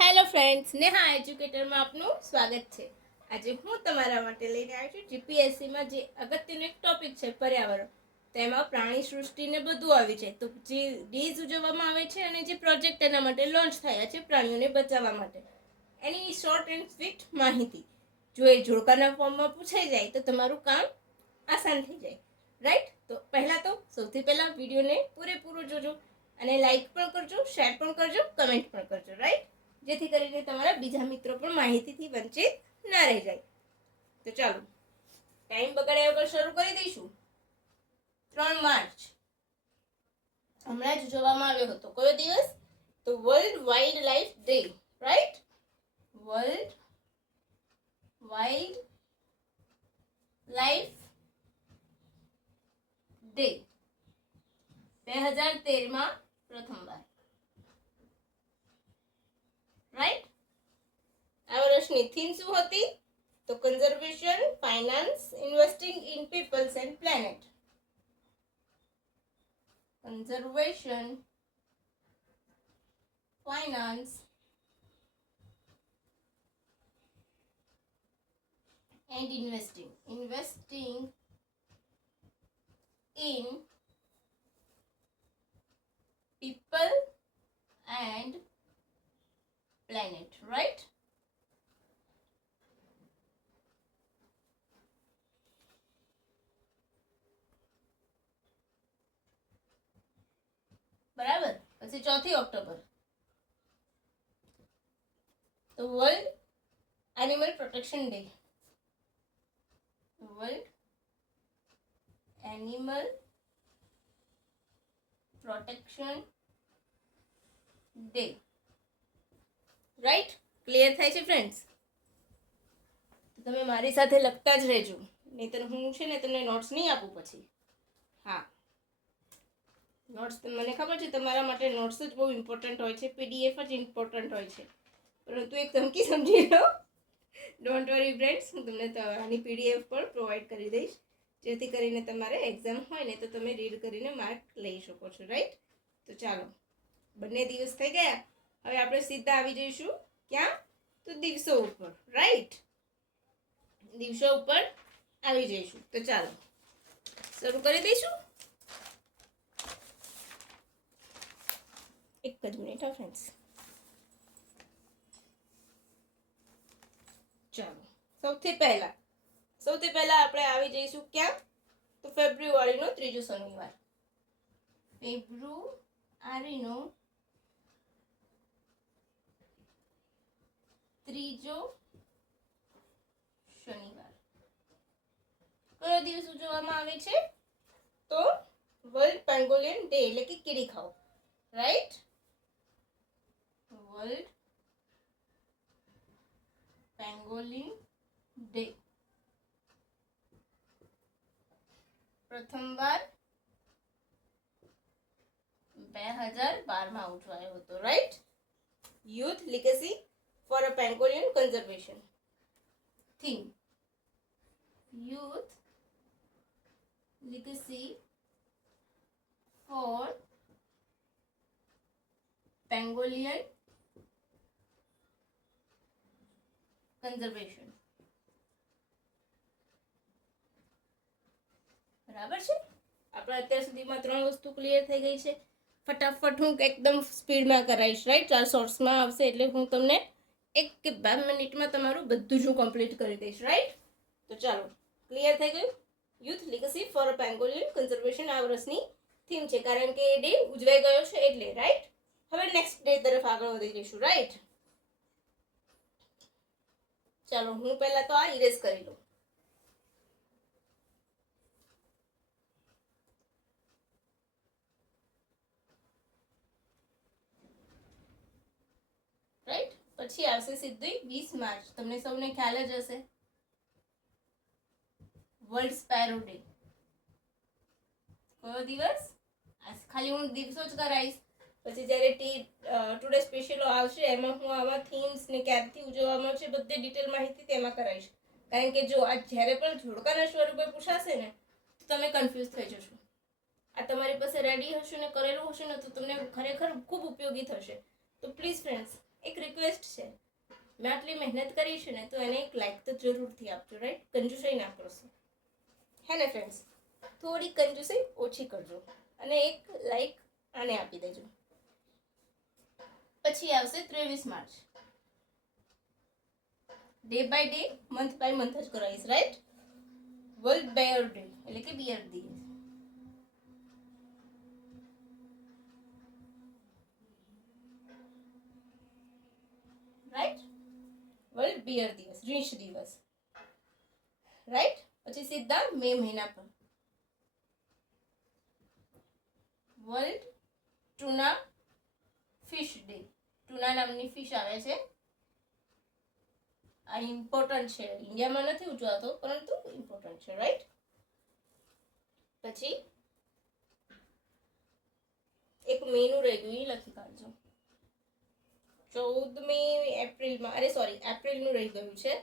Hello friends, Neha એજ્યુકેટરમાં આપનું સ્વાગત છે. આજે હું તમારા માટે લઈને આવી છું જીપીએસસીમાં જે અગત્યનો એક ટોપિક છે, પર્યાવરણ. તેમાં પ્રાણી સૃષ્ટિને બધું આવી છે. તો જે ડેઝ ઉજવવામાં આવે છે અને જે પ્રોજેક્ટ એના માટે લોન્ચ થયા છે પ્રાણીઓને બચાવવા માટે. એની શોર્ટ એન્ડ સ્વીટ માહિતી. જો એ જોડકાના ફોર્મમાં પૂછાઈ જાય તો તમારું કામ આસાન થઈ જાય. રાઈટ? તો પહેલાં તો સૌથી પહેલાં વિડીયોને પૂરેપૂરું જોજો અને લાઈક પણ કરજો, શેર પણ કરજો, કમેન્ટ પણ કરજો. રાઈટ? જેથી કરીને તમારા બીજા મિત્રો પણ માહિતીથી વંચિત ના રહી જાય. તો ચાલો, ટાઈમ બગાડ્યા વગર શરૂ કરી દઈશું. ત્રણ માર્ચ. હમણાં જ જોવામાં આવ્યો હતો. કયો દિવસ? તો world wildlife day right world wildlife day બે હજાર તેરમાં પ્રથમવાર. રાઈટ આ વર્ષની થીમ શું હતી? તો conservation finance investing in peoples and planet conservation finance and investing. Investing in people and planet, right? બરાબર પછી ચોથી ઓક્ટોબર તો world animal protection day world animal protection day right clear થાય છે ફ્રેન્ડ્સ તમે મારી સાથે લખતા જ રહેજો. નહીતર હું છે ને તમને નોટ્સ નહીં આપું પછી. હા. નોટ્સ મને ખબર છે, તમારા માટે નોટ્સ જ બહુ ઇમ્પોર્ટન્ટ હોય છે પીડીએફ જ ઇમ્પોર્ટન્ટ હોય છે. પરંતુ એક ધમકી સમજી લો. ડોન્ટ વરી ફ્રેન્ડ્સ હું તમને આની પીડીએફ પણ પ્રોવાઈડ કરી દઈશ. જેથી કરીને તમારે એક્ઝામ હોય ને તો તમે રીડ કરીને માર્ક લઈ શકો છો રાઈટ તો ચાલો. બંને દિવસ થઈ ગયા. હવે આપણે સીધા આવી જઈશું. ક્યાં? તો દિવસો ઉપર રાઈટ દિવસો ઉપર આવી જઈશું. તો ચાલો, શરૂ કરી દઈશું. એક જ મિનિટ, હા ફ્રેન્ડ્સ ચાલો, સૌથી પહેલા સૌથી પહેલા આપણે આવી જઈશું ક્યાં? તો ફેબ્રુઆરીનો ત્રીજો શનિવાર. ફેબ્રુઆરીનો ત્રીજો શનિવાર. કયો દિવસ ઉજવવામાં આવે છે? તો વર્લ્ડ પેંગોલિયન ડે એટલે કે કીડી ખાઓ. રાઈટ વર્લ્ડ પેંગોલિન ડે પ્રથમવાર બે હજાર બારમાં ઉજવાયો હતો. Right youth legacy for a pangolin conservation Theme. Youth legacy for Pangolin conservation. બરાબર છે? આપણે અત્યાર સુધીમાં ત્રણ વસ્તુ ક્લિયર થઈ ગઈ છે. ફટાફટ હું એકદમ સ્પીડમાં કરાવીશ રાઈટ ચાર શોર્ટ્સમાં આવશે એટલે હું તમને એક કે બે મિનિટમાં તમારું બધું જ હું કમ્પ્લીટ કરી દઈશ રાઈટ તો ચાલો ક્લિયર થઈ ગયું? Youth legacy for pangolin conservation આ વર્ષની થીમ છે, કારણ કે એ ડે ઉજવાઈ ગયો છે એટલે રાઈટ હવે નેક્સ્ટ ડે તરફ આગળ વધી જઈશું રાઈટ ચાલો, હું પહેલા તો આ ઇરેઝ કરી લઉં. રાઈટ પછી આવશે સીધી વીસ માર્ચ. તમને સૌને ખ્યાલ જ હશે. વર્લ્ડ સ્પેરો ડે કયો દિવસ? ખાલી હું દિવસો જ કરાવીશ. પછી જ્યારે ટી ટુડે સ્પેશિયલો આવશે, એમાં હું આવા થીમ્સ ને ક્યારથી ઉજવવામાં છે બધી ડિટેલ માહિતી તેમાં કરાવીશ. કારણ કે જો આ જ્યારે પણ જોડકાના સ્વરૂપે પૂછાશે ને, તો તમે કન્ફ્યુઝ થઈ જશો. આ તમારી પાસે રેડી હશે ને કરેલું હશે ને, તો તમને ખરેખર ખૂબ ઉપયોગી થશે. તો પ્લીઝ ફ્રેન્ડ્સ એક રિક્વેસ્ટ છે. મેં આટલી મહેનત કરી છે ને, તો એને એક લાઈક તો જરૂરથી આપજો રાઈટ કંજુસાઈ ના કરશો. હે ને ફ્રેન્ડ્સ થોડી કંજુસાઈ ઓછી કરજો અને એક લાઈક આને આપી દેજો. પછી આવશે ત્રેવીસ March. Day by day month by month જ કરાવીશ રાઈટ વર્લ્ડ બેયર ડે એટલે કે બિયર દિવસ રાઈટ વર્લ્ડ બિયર દિવસ, રીંછ દિવસ. રાઈટ પછી સીધા મે મહિના પર. World tuna fish day tuna નામની ફિશ આવે છે. આ ઇમ્પોર્ટન્ટ છે. ઇન્ડિયામાં નથી ઉજવાતો, પરંતુ ઇમ્પોર્ટન્ટ છે રાઈટ પછી એક મેનું રહી ગયું, એ લખી કાઢજો. ચૌદમી એપ્રિલમાં, અરે સોરી એપ્રિલનું રહી ગયું છે.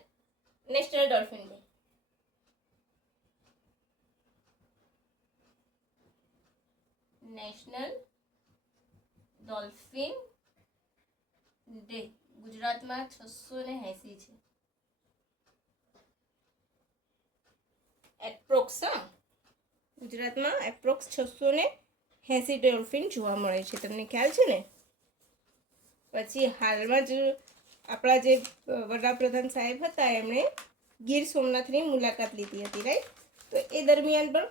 National dolphin day national dolphin day ગુજરાતમાં છસો ને એંસી છે. એપ્રોક્સ ગુજરાતમાં એપ્રોક્સ છસો ને એંસી ડોલ્ફિન જોવા મળે છે. તમને ખ્યાલ છે ને? પછી હાલમાં જ આપણા જે વડાપ્રધાન સાહેબ હતા, એમણે ગીર સોમનાથની મુલાકાત લીધી હતી રાઈટ તો એ દરમિયાન પણ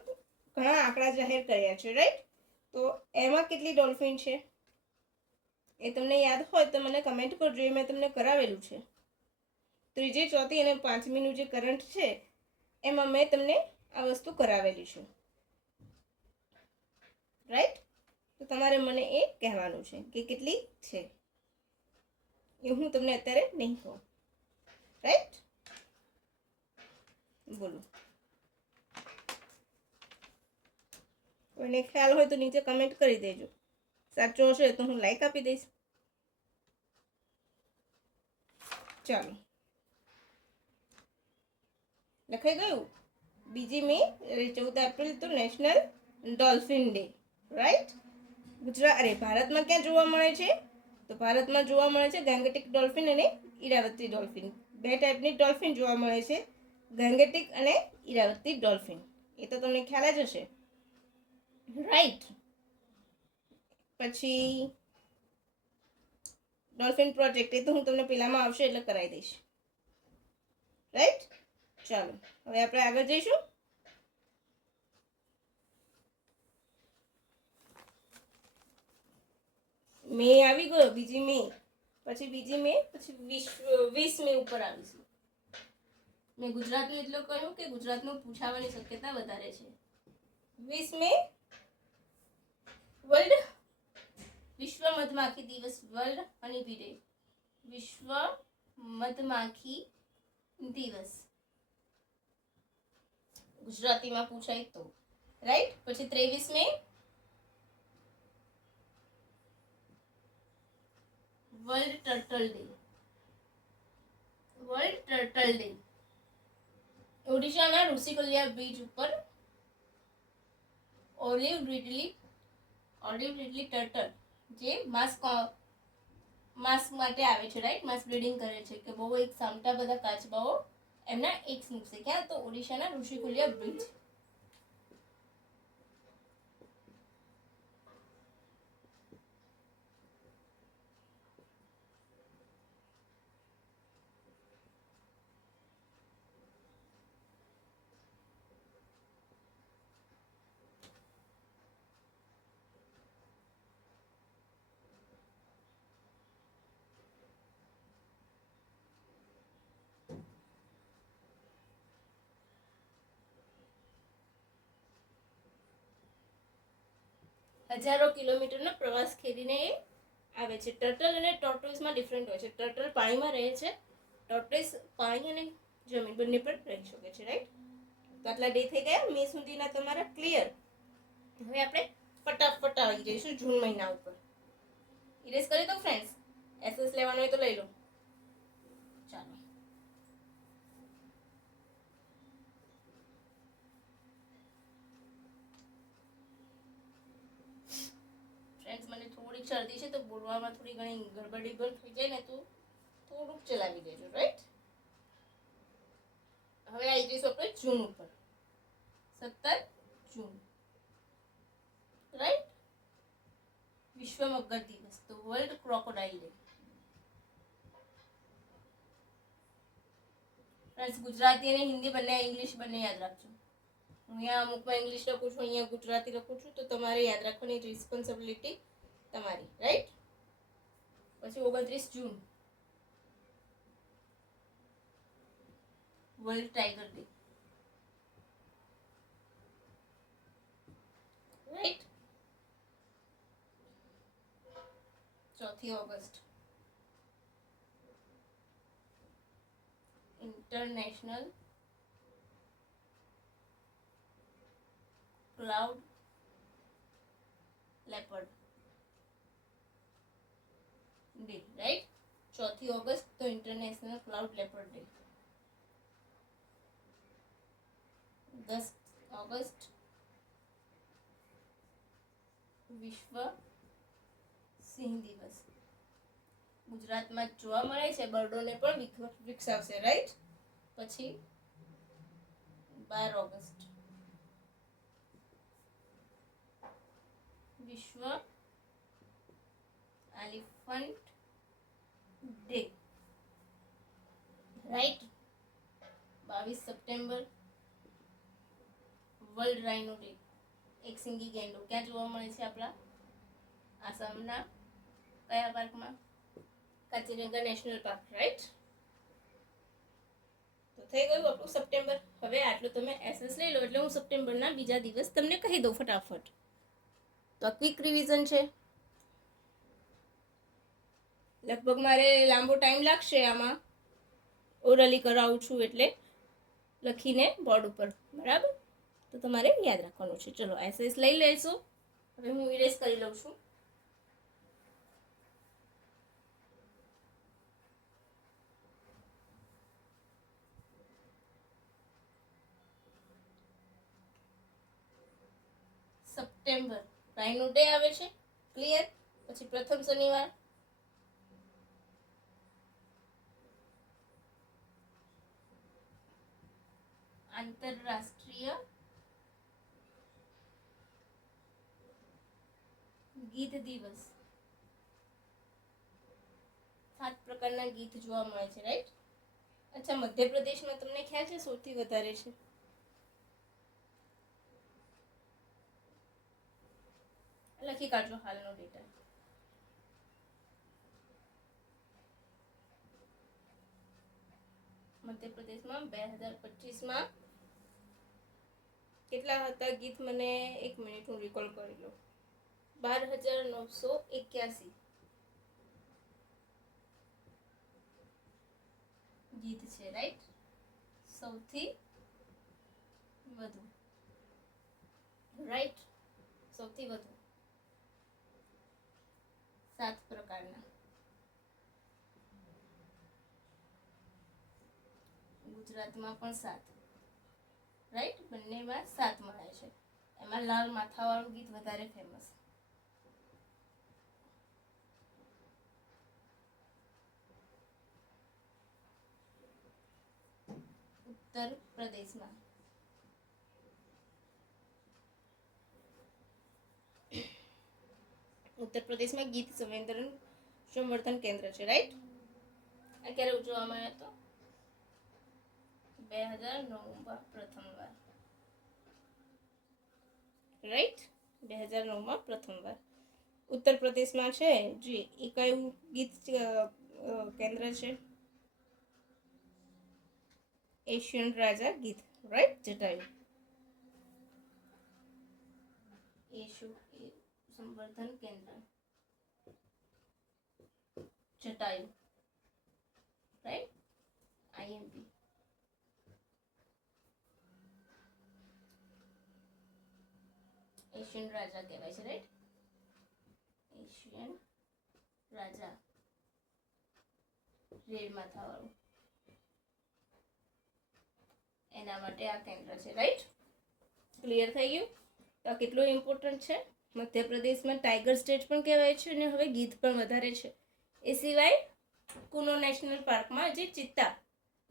ઘણા આંકડા જાહેર કર્યા છે રાઈટ તો એમાં કેટલી ડોલ્ફિન છે? એ તમને યાદ હોય તો મને કમેન્ટ કરજો, એ મેં તમને કરાવેલું છે. ત્રીજી, ચોથી અને પાંચમીનું જે કરંટ છે, એમાં મેં તમને આ વસ્તુ કરાવેલી છે. રાઈટ તો તમારે મને એ કહેવાનું છે કે કેટલી છે? એ હું તમને અત્યારે નહીં કહું. રાઈટ બોલો. કોઈને ખ્યાલ હોય તો નીચે કમેન્ટ કરી દેજો. સાચો હશે તો હું લાઈક આપી દઈશ. ચાલો. લખાઈ ગયું? બીજી મે ચૌદ એપ્રિલ તો national dolphin day. Right Gujarat, અરે, ભારતમાં ક્યાં જોવા મળે છે? તો ભારતમાં જોવા મળે છે ગેંગેટિક ડોલ્ફિન અને ઈરાવતી ડોલ્ફિન. બે ટાઈપની ડોલ્ફિન જોવા મળે છે, ગેંગેટિક અને ઈરાવતી ડોલ્ફિન. એ તો તમને ખ્યાલ જ હશે. રાઈટ પછી ડોલ્ફિન પ્રોજેક્ટ, એ તો હું તમને પેલામાં આવશે એટલે કરાવી દઈશ. રાઈટ ચાલો, હવે આપણે આગળ જઈશું. મે આવી ગયો, બીજી મે. પછી બીજી મે, પછી વીસ મે ઉપર આવીશું. મેં ગુજરાતનું એટલું કહ્યું કે ગુજરાતનું પૂછાવાની શક્યતા વધારે છે. વીસ મે વર્લ્ડ વિશ્વ મધમાખી દિવસ, વર્લ્ડ હનીબી ડે. વિશ્વ મધમાખી દિવસ. ગુજરાતીમાં પૂછાય તો. રાઈટ? પછી ત્રેવીસ May world turtle day world turtle day ઓડિશાના ઋષિકલ્યા બીચ ઉપર olive ridley olive ridley turtle જે માસ માસ્ક માટે આવે છે રાઈટ માસ બ્લીડિંગ કરે છે કે બહુ એક સામટા બધા કાચબાઓ એમના એક મૂકશે ક્યાં? તો ઓડિશાના ઋષિકુલિયા બ્રિજ હજારો કિલોમીટરનો પ્રવાસ ખેડીને એ આવે છે. ટર્ટલ અને ટોર્ટોઇસમાં ડિફરન્ટ હોય છે. ટર્ટલ પાણીમાં રહે છે. ટોર્ટોઇસ પાણી અને જમીન બંને પર રહી શકે છે રાઈટ તો આટલા ડે થઈ ગયા. મે સુધીના તમારા ક્લિયર હવે આપણે ફટાફટ આવી જઈશું જૂન મહિના ઉપર. ઇરેઝ કરી દો ફ્રેન્ડ્સ એસએસ લેવાનો હોય તો લઈ લો ચાલો ફ્રેન્ડ્સ મને થોડી શરદી છે તો બોલવામાં થોડી ઘણી ગડબડી પણ થઈ જાય ને તો થોડુંક ચલાવી દેજો રાઈટ હવે આવી જઈશું આપણે જૂન ઉપર. સત્તર જૂન. રાઈટ વિશ્વ મગર દિવસ તો world crocodile day friends Gujarati અને હિન્દી બંને ઇંગ્લિશ બંને યાદ રાખજો. હું અહીંયા અમુકમાં ઇંગ્લિશ લખું છું, અહીંયા ગુજરાતી લખું છું, તો તમારે યાદ રાખવાની રિસ્પોન્સિબિલિટી તમારી રાઈટ પછી ઓગણત્રીસ June. World tiger day right ચોથી August. International cloud leopard day right ચોથી ઓગસ્ટ તો ઇન્ટરનેશનલ ક્લાઉડ લેપર્ડ ડે દસ ઓગસ્ટ વિશ્વ સિંહ દિવસ. ગુજરાતમાં જોવા મળે છે, બર્ડોને પણ વિક- વિકસાવશે રાઈટ પછી બાર ઓગસ્ટ. વિશ્વ એલિફન્ટ ડે રાઈટ બાવીસ સપ્ટેમ્બર. વર્લ્ડ રાઇનો ડે એક સિંગી ગેંડો. ક્યાં જોવા મળે છે આપણા? આસામના કયા પાર્કમાં? કાચીરંગા નેશનલ પાર્ક. રાઈટ તો થઈ ગયું આપણું સપ્ટેમ્બર. હવે આટલું તમે એસએસ લઈ લો એટલે હું સપ્ટેમ્બરના બીજા દિવસ તમને કહી દઉં ફટાફટ. તો આ ક્વિક રિવિઝન છે. લગભગ મારે લાંબો ટાઈમ લાગશે આમાં. ઓરલી કરાવું છું એટલે લખીને બોર્ડ ઉપર. બરાબર? તો તમારે યાદ રાખવાનું છે. ચલો એસએસ લઈ લેશો હવે હું ઇરેઝ કરી લઉં છું. સપ્ટેમ્બર રાઈનો ડે આવે છે. ક્લિયર પછી પ્રથમ શનિવાર. આંતરરાષ્ટ્રીય ગીત દિવસ. સાત પ્રકારના ગીત જોવા મળે છે રાઈટ અચ્છા, મધ્યપ્રદેશમાં તમને ખ્યાલ છે સૌથી વધારે છે? લખી કાઢજો હાલનો ડેટા મધ્યપ્રદેશમાં બે હજાર પચીસમાં કેટલા હતા? ગીત મને એક મિનિટ હું રિકોલ કરી લઉં. બાર હજાર નવસો એક્યાસી. ગીત છે રાઈટ સૌથી વધુ. રાઈટ સૌથી વધુ. સાત પ્રકારના. ગુજરાતમાં પણ સાત. રાઈટ બંનેમાં સાત મળે છે. એમાં લાલ માથાવાળું ગીત વધારે ફેમસ ઉત્તર પ્રદેશમાં. ઉત્તર પ્રદેશમાં ગીત સંવેદન સંવર્ધન કેન્દ્ર છે રાઈટ આ ક્યારે ઉજવવામાં આવ્યો હતો બે હજાર નવમાં પ્રથમવાર. રાઈટ બે હજાર નવમાં પ્રથમવાર. ઉત્તર પ્રદેશમાં છે? જે. એ કયું ગીત કેન્દ્ર છે? એશિયન રાજા ગીત. રાઈટ જટાયું. એશુ સંવર્ધન કેન્દ્ર. જટાયુ રાઈટ આઈએમપી એશિયન રાજા કહેવાય છે રાઈટ એશિયન રાજા. રેડ માથાવાળું. એના માટે આ કેન્દ્ર છે રાઈટ ક્લિયર થઈ ગયું? તો આ કેટલું ઇમ્પોર્ટન્ટ છે? મધ્યપ્રદેશમાં ટાઈગર સ્ટેટ પણ કહેવાય છે અને હવે ગીધ પણ વધારે છે. એ સિવાય કુનો નેશનલ પાર્કમાં જે ચિત્તા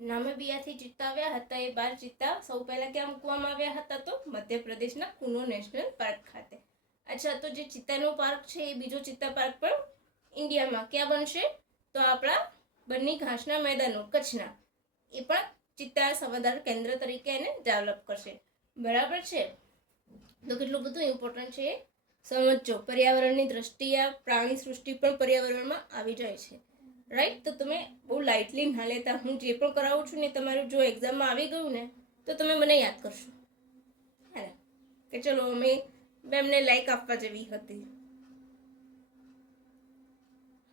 નામીબિયાથી ચિત્તા આવ્યા હતા, એ બાર ચિત્તા સૌ પહેલાં ક્યાં મૂકવામાં આવ્યા હતા તો? મધ્યપ્રદેશના કુનો નેશનલ પાર્ક ખાતે. અચ્છા, તો જે ચિત્તાનો પાર્ક છે, એ બીજો ચિત્તા પાર્ક પણ ઇન્ડિયામાં ક્યાં બનશે? તો આપણા બંને ઘાસના મેદાનો, કચ્છના. એ પણ ચિત્તા સંવર્ધન કેન્દ્ર તરીકે એને ડેવલપ કરશે. બરાબર છે? તો કેટલું બધું ઇમ્પોર્ટન્ટ છે સમજો પર્યાવરણની દ્રષ્ટિએ પ્રાણી સૃષ્ટિ પણ પર્યાવરણમાં આવી જાય છે. રાઈટ તો તમે બહુ લાઇટલી ના લેતા હું જે પણ કરાવું છું ને તમારું જો એક્ઝામમાં આવી ગયું ને, તો તમે મને યાદ કરશો. હે ને? કે ચલો અમે મેમને લાઈક આપવા જેવી હતી.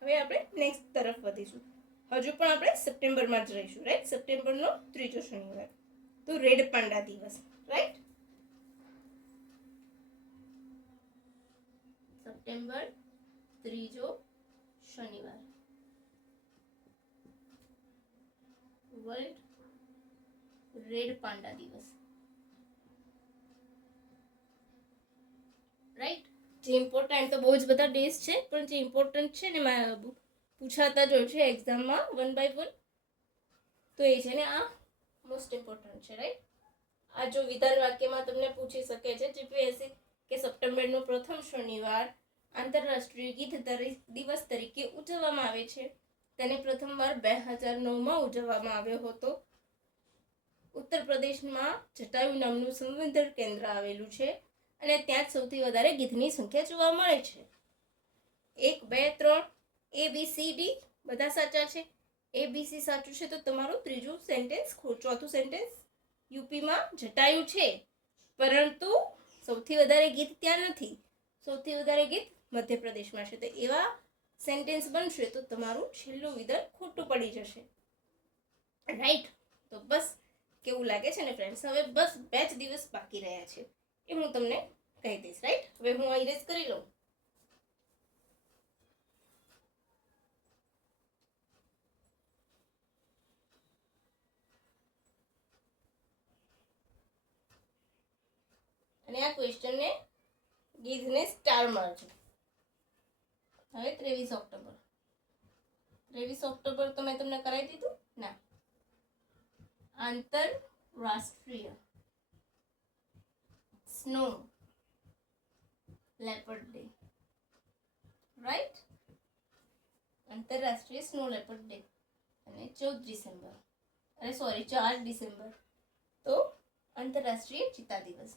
હવે આપણે નેક્સ્ટ તરફ વધીશું. હજુ પણ આપણે સપ્ટેમ્બરમાં જ રહીશું રાઈટ સપ્ટેમ્બરનો ત્રીજો શનિવાર. તો રેડ પાંડા દિવસ રાઈટ સપ્ટેમ્બર ત્રીજો શનિવાર. વર્લ્ડ રેડ પાંડા દિવસ. રાઈટ જે ઇમ્પોર્ટન્ટ તો બહુ જ બધા ડેઝ છે, પણ જે ઇમ્પોર્ટન્ટ છે ને પૂછાતા જ છે એક્ઝામમાં વન બાય વન તો એ છે ને આ મોસ્ટ ઇમ્પોર્ટન્ટ છે રાઈટ આ જો વિધાન વાક્યમાં તમને પૂછી શકે છે જીપીએસસી કે સપ્ટેમ્બરનો પ્રથમ શનિવાર આંતરરાષ્ટ્રીય ગીત દિવસ તરીકે ઉજવવામાં આવે છે. તેને પ્રથમવાર બે હજાર નવમાં ઉજવવામાં આવ્યો હતો. ઉત્તર પ્રદેશમાં જટાયુ નામનું સંવર્ધન કેન્દ્ર આવેલું છે અને ત્યાં જ સૌથી વધારે ગીધની સંખ્યા જોવા મળે છે. એક, બે, ત્રણ, એ, બી, સી, ડી બધા સાચા છે. એ, બી, સી સાચું છે તો તમારું ત્રીજું સેન્ટેન્સ ચોથું સેન્ટેન્સ યુપીમાં જટાયું છે. પરંતુ સૌથી વધારે ગીત ત્યાં નથી. સૌથી વધારે ગીત મધ્યપ્રદેશમાં છે. તો એવા સેન્ટેન્સ બનશે તો તમારું છેલ્લું વિધર ખોટું પડી જશે. રાઈટ તો બસ કેવું લાગે છે ને ફ્રેન્ડ્સ હવે બસ બે જ દિવસ બાકી રહ્યા છે. એ હું તમને કહી દઈશ રાઈટ હવે હું આ ઇરેઝ કરી લઉં. અને આ ક્વેશ્ચનને ગીધને સ્ટાર મારજો હવે ત્રેવીસ ઓક્ટોબર. ત્રેવીસ ઓક્ટોબર તો મેં તમને કરાવી દીધું? ના. આંતરરાષ્ટ્રીય સ્નો લેપર્ડ ડે રાઈટ આંતરરાષ્ટ્રીય સ્નો લેપર્ડ ડે અને ચૌદ ડિસેમ્બર. અરે સોરી ચાર ડિસેમ્બર. તો આંતરરાષ્ટ્રીય ચિત્તા દિવસ.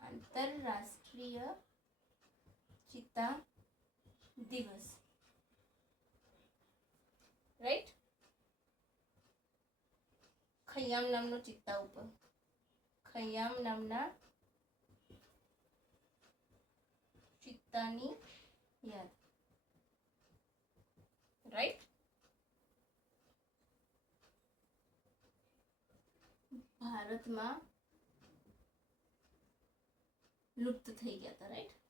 આંતરરાષ્ટ્રીય ચિત્તા દિવસ રાઈટ ખયામ નામનો ચિત્તા ઉપર ખયામ નામના ચિત્તાની યાદ રાઈટ ભારતમાં લુપ્ત થઈ ગયા હતા રાઈટ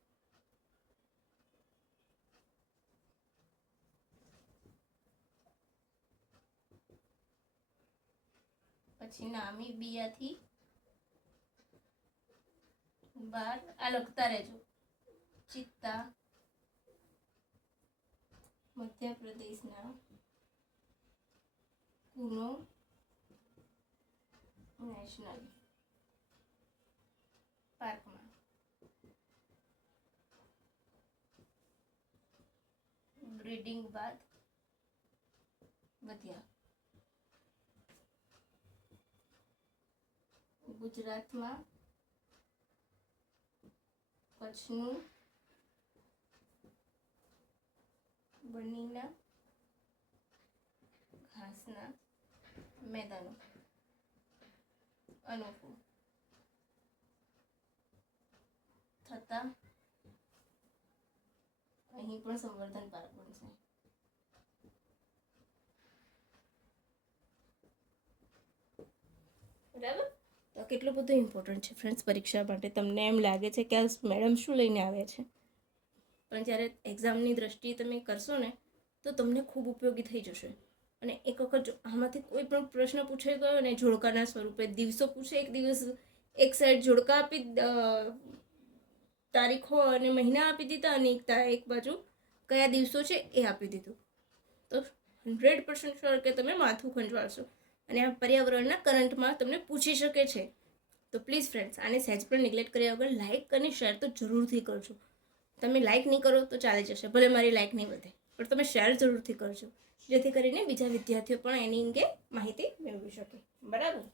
પછી નામીબિયાથી બાર. આ લખતા રહેજો. ચિત્તા મધ્યપ્રદેશના કુનો નેશનલ પાર્કમાં બ્રીડિંગ બાદ વધ્યા. ગુજરાતમાં કચ્છનું બનીના ઘાસના મેદાનો અનોખું થતા અહીં પણ સંવર્ધન પાર્ક બનશે બરાબર? તો કેટલું બધું ઇમ્પોર્ટન્ટ છે ફ્રેન્ડ્સ પરીક્ષા માટે? તમને એમ લાગે છે કે મેડમ શું લઈને આવે છે? પણ જ્યારે એક્ઝામની દ્રષ્ટિએ તમે કરશો ને, તો તમને ખૂબ ઉપયોગી થઈ જશે. અને એક વખત જો આમાંથી કોઈ પણ પ્રશ્ન પૂછાઈ ગયો ને, જોડકાના સ્વરૂપે દિવસો પૂછે, એક દિવસ એક સાઈડ જોડકા આપી તારીખો અને મહિના આપી દીધા અને એક એક બાજુ કયા દિવસો છે એ આપી દીધું. તો હંડ્રેડ પર્સન્ટ શ્યોર કે તમે માથું ખંજવાળશો. અને આ પર્યાવરણના કરંટમાં તમને પૂછી શકે છે. તો પ્લીઝ ફ્રેન્ડ્સ આને સહેજ પણ નિગ્લેક્ટ કર્યા વગર લાઇક અને શેર તો જરૂરથી કરજો. તમે લાઇક નહીં કરો તો ચાલી જશે, ભલે મારી લાઇક નહીં વધે, પણ તમે શેર જરૂરથી કરજો. જેથી કરીને બીજા વિદ્યાર્થીઓ પણ એની અંગે માહિતી મેળવી શકે. બરાબર?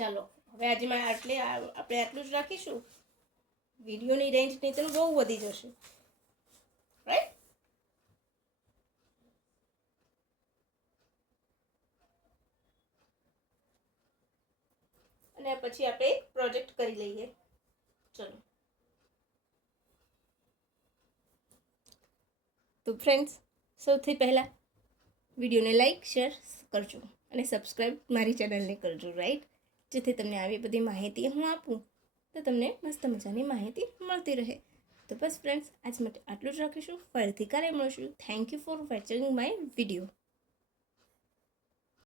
ચાલો, હવે આજે આટલે આપણે આટલું જ રાખીશું. વિડીયોની રેન્જ નહીં તો બહુ વધી જશે રાઈટ અને પછી આપણે પ્રોજેક્ટ કરી લઈએ. ચલો. તો ફ્રેન્ડ્સ સૌથી પહેલાં વિડીયોને લાઈક શેર કરજો અને સબસ્ક્રાઈબ મારી ચેનલને કરજો રાઈટ જેથી તમને આવી બધી માહિતી હું આપું, તો તમને મસ્ત મજાની માહિતી મળતી રહે. તો બસ ફ્રેન્ડ્સ આજ માટે આટલું જ રાખીશું. ફરીથી કાલે મળશું. Thank you for watching my video